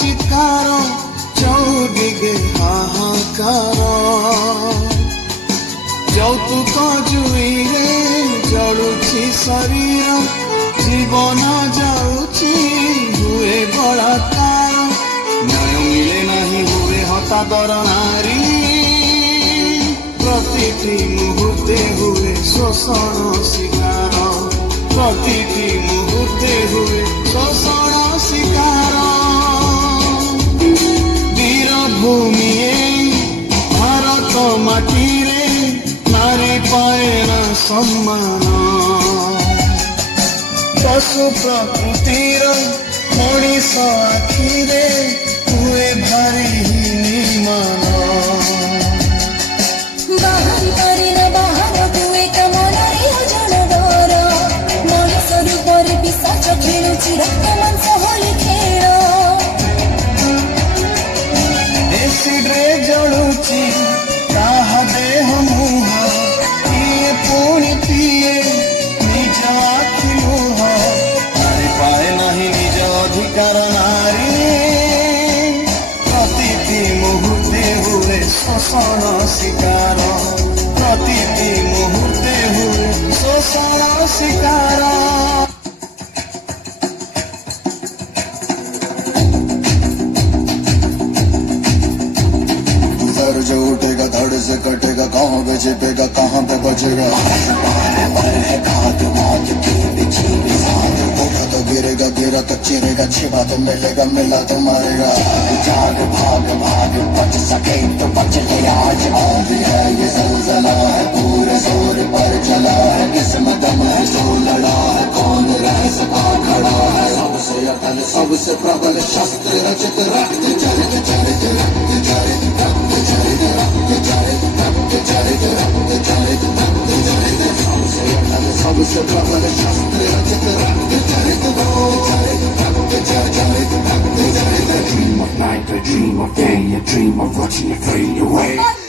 ଚିତ୍କାର ଚୌଦିଗେ ହାହାକାର ଯୌତୁକ ଜୁଇରେ ଜଳୁଛି ଶରୀର ଜୀବନ ଯାଉଛି ହୁଏ ବଳାକାର ନ୍ୟାୟ ମିଳେ ନାହିଁ ହୁଏ ହତାଦର ନାରୀ ପ୍ରତିଟି ମୁହୂର୍ତ୍ତେ ହୁଏ ଶୋଷଣ ଶିକାର ପ୍ରତିଟି ମୁହୂର୍ତ୍ତେ ହୁଏ ଶୋଷଣ ଶିକାର ବୀରଭୂମି ଭାରତ ମାଟିରେ ନାରୀ ପାଏ ନା ସମ୍ମାନ ପଶୁ ପ୍ରକୃତିର ମଣିଷ ଆଖିରେ ହୁଏ ଭାରି ନିମାନ ବାହାରି ପାରେନା ବାହାରକୁ ଏକ ମନରେ ଅଜଣ ଡର ମଣିଷ ରୂପରେ ପିଶାଚ ଖେଳୁଛି ରକ୍ତ ମାଂସ ହୋଲି ଖେଳ ଏସିଡ୍ରେ ଜଳୁଛି ତାହା ଦେହ ମୁହଁ କିଏ ପୁଣି ପିଏ ନିଜ ଆଖି ଲୁହ ନାରୀ ପାଏ ନାହିଁ ନିଜ ଅଧିକାର ନାରୀ ପ୍ରତିଟି ମୁହୂର୍ତ୍ତେ ହୁଏ ଶୋଷଣ ଶିକାର ପ୍ରତିଟି ମୁହୂର୍ତ୍ତେ ହୁଏ ଶୋଷଣ ଶିକାର सर जो उठेगा धड़ से कटेगा कहाँ पे छिपेगा कहाँ पे बचेगा उठा तो गिरेगा गिरा तो चिरेगा छिपा तो मिलेगा मिला तो मारेगा जाग भाग भाग बच सके तो बच ले आज आंधी है ये ज़लज़ला है पूरे जोर पर चला है किस्मत में जो लड़ा है कौन रह सका खड़ा है सबसे अटल सबसे प्रबल शस्त्र रचित रक्त चरित चरित रक्त चरित रक्त चरित रक्त चरित रक्त चरित रक्त चरित रक्त चरित सबसे अटल सबसे प्रबल शस्त्र रचित रक्त चरित रक्त चरित रक्त चरित रक्त चरित A dream of night, a dream of day, a dream of watching you fade away.